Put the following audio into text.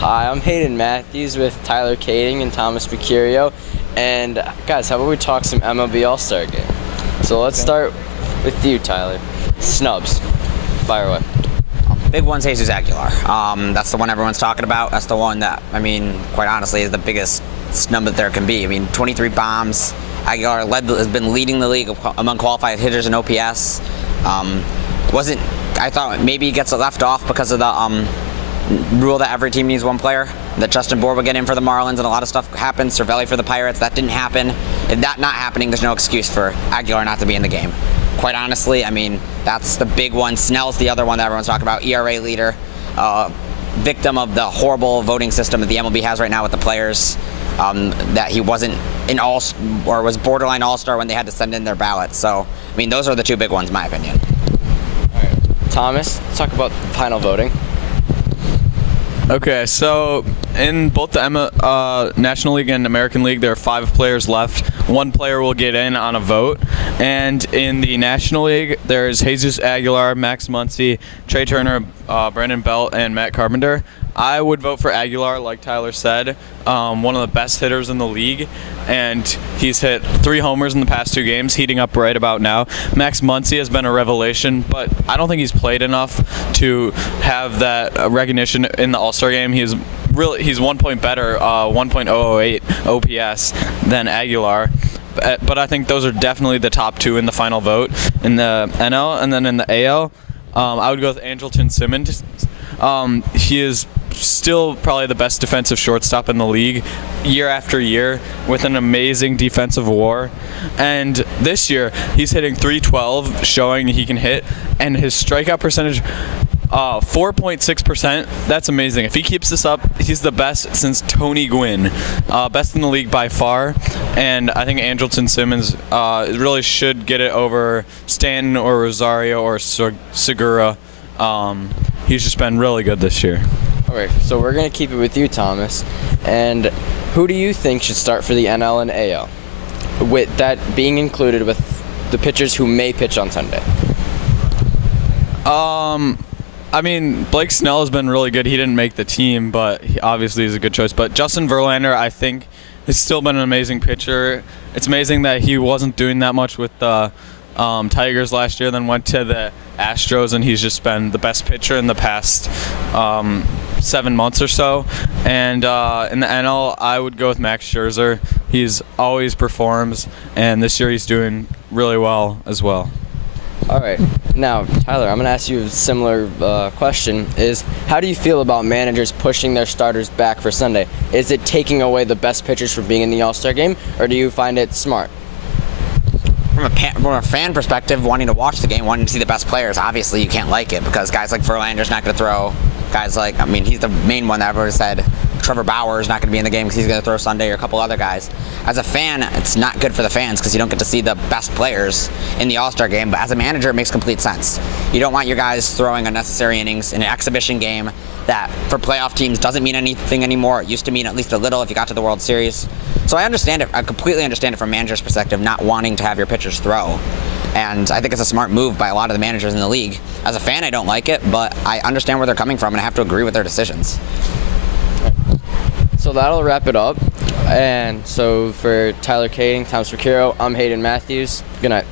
Hi, I'm Hayden Matthews with Tyler Kading and Thomas Mercurio. And guys, how about we talk some MLB All-Star Game? So let's start with you, Tyler. Snubs. Fire away. Big one's Jesus Aguilar. That's the one everyone's talking about. That's the one that, quite honestly, is the biggest snub that there can be. 23 bombs. Aguilar has been leading the league among qualified hitters in OPS. I thought maybe he gets left off because of the rule that every team needs one player, that Justin Bour would get in for the Marlins, and a lot of stuff happened. Cervelli for the Pirates, that didn't happen. And that not happening, there's no excuse for Aguilar not to be in the game. Quite honestly, that's the big one. Snell's the other one that everyone's talking about, ERA leader, victim of the horrible voting system that the MLB has right now with the players, that he wasn't or was borderline all-star when they had to send in their ballots. So, those are the two big ones, in my opinion. All right. Thomas, let's talk about final voting. Okay, so in both the National League and American League, there are 5 players left. One player will get in on a vote. And in the National League, there's Jesus Aguilar, Max Muncy, Trey Turner, Brandon Belt, and Matt Carpenter. I would vote for Aguilar, like Tyler said, one of the best hitters in the league, and he's hit 3 homers in the past 2 games, heating up right about now. Max Muncy has been a revelation, but I don't think he's played enough to have that recognition in the All-Star game. He's 1 point better, 1.008 OPS than Aguilar. But I think those are definitely the top 2 in the final vote in the NL, and then in the AL, I would go with Andrelton Simmons. He is still probably the best defensive shortstop in the league year after year with an amazing defensive WAR. And this year, he's hitting .312, showing he can hit, and his strikeout percentage, 4.6%. That's amazing. If he keeps this up, he's the best since Tony Gwynn. Best in the league by far. And I think Andrelton Simmons really should get it over Stanton or Rosario or Segura. He's just been really good this year. Okay, so we're going to keep it with you, Thomas. And who do you think should start for the NL and AL? With that being included with the pitchers who may pitch on Sunday. Blake Snell has been really good. He didn't make the team, but he obviously is a good choice. But Justin Verlander, I think, has still been an amazing pitcher. It's amazing that he wasn't doing that much with the Tigers last year, then went to the Astros, and he's just been the best pitcher in the past 7 months or so. And in the NL, I would go with Max Scherzer. He's always performs, and this year he's doing really well as well. All right. Now, Tyler, I'm going to ask you a similar question. How do you feel about managers pushing their starters back for Sunday? Is it taking away the best pitchers from being in the All-Star game, or do you find it smart? From a fan perspective, wanting to watch the game, wanting to see the best players, obviously you can't like it because guys like Verlander's not going to throw. Guys like, he's the main one that everyone said. Trevor Bauer is not going to be in the game because he's going to throw Sunday, or a couple other guys. As a fan, it's not good for the fans because you don't get to see the best players in the All-Star game, but as a manager, it makes complete sense. You don't want your guys throwing unnecessary innings in an exhibition game that, for playoff teams, doesn't mean anything anymore. It used to mean at least a little if you got to the World Series. So I understand it. I completely understand it from a manager's perspective, not wanting to have your pitchers throw. And I think it's a smart move by a lot of the managers in the league. As a fan, I don't like it, but I understand where they're coming from, and I have to agree with their decisions. So that'll wrap it up. And so for Tyler Kading, Thomas Mercurio, I'm Hayden Matthews. Good night.